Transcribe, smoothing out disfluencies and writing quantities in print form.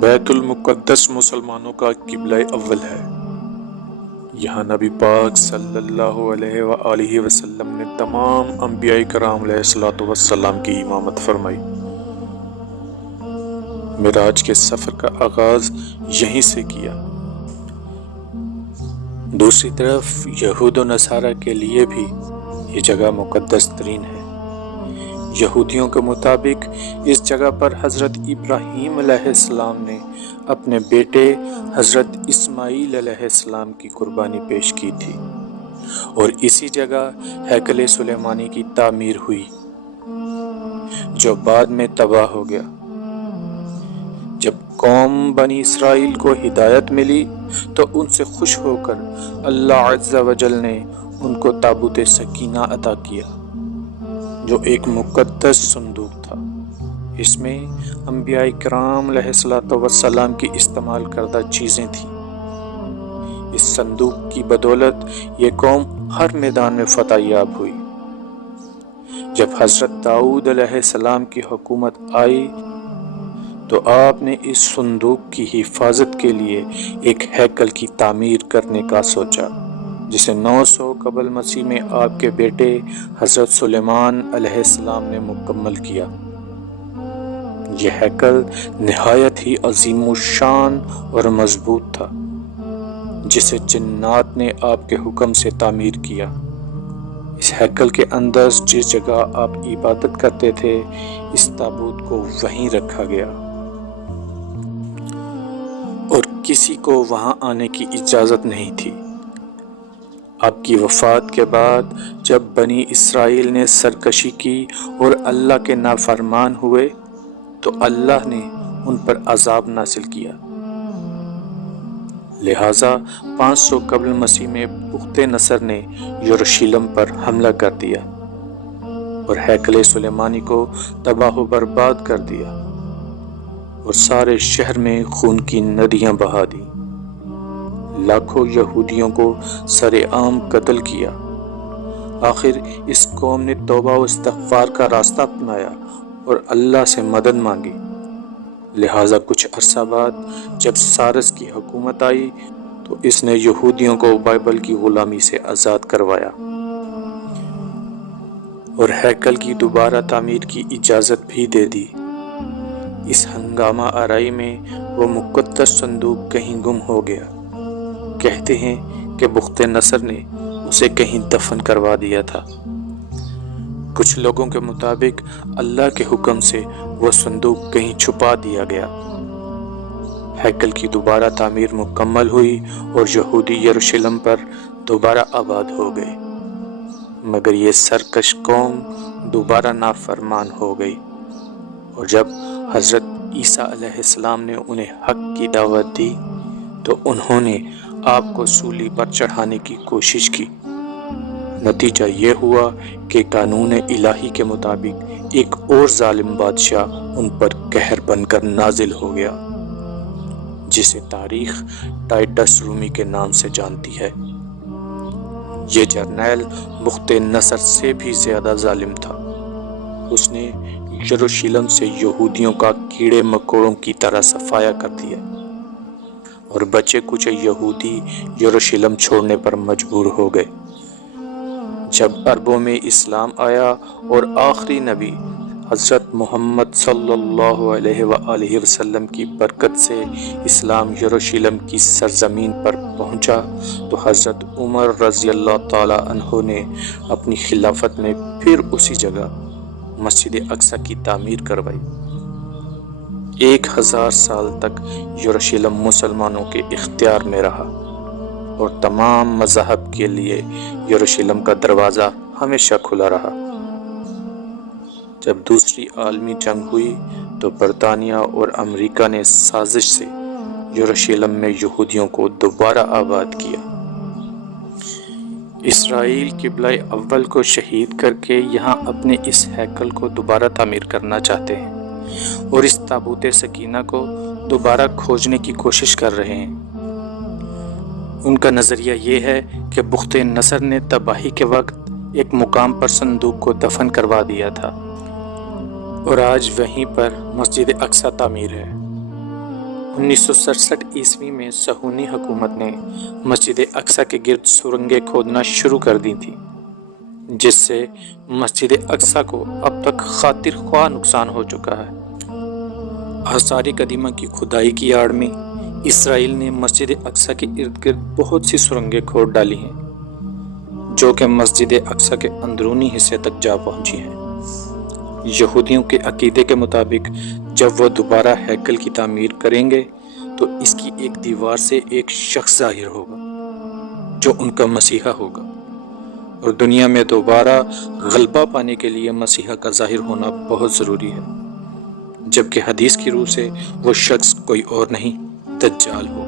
بیت المقدس مسلمانوں کا قبلہ اول ہے۔ یہاں نبی پاک صلی اللہ علیہ وآلہ وسلم نے تمام انبیاء کرام علیہ الصلوۃ والسلام کی امامت فرمائی۔ معراج کے سفر کا آغاز یہیں سے کیا۔ دوسری طرف یہود و نصارہ کے لیے بھی یہ جگہ مقدس ترین ہے۔ یہودیوں کے مطابق اس جگہ پر حضرت ابراہیم علیہ السلام نے اپنے بیٹے حضرت اسماعیل علیہ السلام کی قربانی پیش کی تھی، اور اسی جگہ ہیکل سلیمانی کی تعمیر ہوئی جو بعد میں تباہ ہو گیا۔ جب قوم بنی اسرائیل کو ہدایت ملی تو ان سے خوش ہو کر اللہ عز و جل نے ان کو تابوت سکینہ عطا کیا، جو ایک مقدس صندوق تھا۔ اس میں انبیاء کرام علیہ الصلوۃ والسلام کی استعمال کردہ چیزیں تھیں۔ اس صندوق کی بدولت یہ قوم ہر میدان میں فتح یاب ہوئی۔ جب حضرت داؤد علیہ السلام کی حکومت آئی تو آپ نے اس صندوق کی حفاظت کے لیے ایک ہیکل کی تعمیر کرنے کا سوچا، جسے 900 قبل مسیح میں آپ کے بیٹے حضرت سلیمان علیہ السلام نے مکمل کیا۔ یہ ہیکل نہایت ہی عظیم الشان اور مضبوط تھا، جسے جنات نے آپ کے حکم سے تعمیر کیا۔ اس ہیکل کے اندر جس جگہ آپ عبادت کرتے تھے، اس تابوت کو وہیں رکھا گیا، اور کسی کو وہاں آنے کی اجازت نہیں تھی۔ آپ کی وفات کے بعد جب بنی اسرائیل نے سرکشی کی اور اللہ کے نافرمان ہوئے تو اللہ نے ان پر عذاب نازل کیا۔ لہٰذا 500 قبل مسیح میں بخت نصر نے یروشلم پر حملہ کر دیا اور ہیکل سلیمانی کو تباہ و برباد کر دیا، اور سارے شہر میں خون کی ندیاں بہا دیں۔ لاکھوں یہودیوں کو سر عام قتل کیا۔ آخر اس قوم نے توبہ و استغفار کا راستہ اپنایا اور اللہ سے مدد مانگی۔ لہٰذا کچھ عرصہ بعد جب سارس کی حکومت آئی تو اس نے یہودیوں کو بائبل کی غلامی سے آزاد کروایا اور ہیکل کی دوبارہ تعمیر کی اجازت بھی دے دی۔ اس ہنگامہ آرائی میں وہ مقدس صندوق کہیں گم ہو گیا۔ کہتے ہیں کہ بخت نصر نے اسے کہیں دفن کروا دیا تھا۔ کچھ لوگوں کے مطابق اللہ کے حکم سے وہ صندوق کہیں چھپا دیا گیا۔ ہیکل کی دوبارہ تعمیر مکمل ہوئی اور یہودی یروشلم پر دوبارہ آباد ہو گئے، مگر یہ سرکش قوم دوبارہ نافرمان ہو گئی، اور جب حضرت عیسیٰ علیہ السلام نے انہیں حق کی دعوت دی تو انہوں نے آپ کو صلیب پر چڑھانے کی کوشش کی۔ نتیجہ یہ ہوا کہ قانون الہی کے مطابق ایک اور ظالم بادشاہ ان پر قہر بن کر نازل ہو گیا، جسے تاریخ ٹائٹس رومی کے نام سے جانتی ہے۔ یہ جرنیل بخت نصر سے بھی زیادہ ظالم تھا۔ اس نے یروشلم سے یہودیوں کا کیڑے مکوڑوں کی طرح صفایا کر دیا، اور بچے کچھ یہودی یروشلم چھوڑنے پر مجبور ہو گئے۔ جب عربوں میں اسلام آیا اور آخری نبی حضرت محمد صلی اللہ علیہ وآلہ وسلم کی برکت سے اسلام یروشلم کی سرزمین پر پہنچا تو حضرت عمر رضی اللہ تعالی عنہ نے اپنی خلافت میں پھر اسی جگہ مسجد اقصی کی تعمیر کروائی۔ 1000 سال تک یروشلم مسلمانوں کے اختیار میں رہا، اور تمام مذاہب کے لیے یروشلم کا دروازہ ہمیشہ کھلا رہا۔ جب دوسری عالمی جنگ ہوئی تو برطانیہ اور امریکہ نے سازش سے یروشلم میں یہودیوں کو دوبارہ آباد کیا۔ اسرائیل قبلہ اول کو شہید کر کے یہاں اپنے اس ہیکل کو دوبارہ تعمیر کرنا چاہتے ہیں، اور اس تابوت سکینہ کو دوبارہ کھوجنے کی کوشش کر رہے ہیں۔ ان کا نظریہ یہ ہے کہ بخت نصر نے تباہی کے وقت ایک مقام پر صندوق کو دفن کروا دیا تھا، اور آج وہیں پر مسجد اقصی تعمیر ہے۔ 1967 عیسوی میں صہیونی حکومت نے مسجد اقصی کے گرد سرنگیں کھودنا شروع کر دی تھی، جس سے مسجد اقصی کو اب تک خاطر خواہ نقصان ہو چکا ہے۔ آثار قدیمہ کی کھدائی کی آڑ میں اسرائیل نے مسجد اقصی کے ارد گرد بہت سی سرنگیں کھود ڈالی ہیں، جو کہ مسجد اقصی کے اندرونی حصے تک جا پہنچی ہیں۔ یہودیوں کے عقیدے کے مطابق جب وہ دوبارہ ہیکل کی تعمیر کریں گے تو اس کی ایک دیوار سے ایک شخص ظاہر ہوگا جو ان کا مسیحا ہوگا، اور دنیا میں دوبارہ غلبہ پانے کے لیے مسیحا کا ظاہر ہونا بہت ضروری ہے، جبکہ حدیث کی روح سے وہ شخص کوئی اور نہیں، دجال ہوگا۔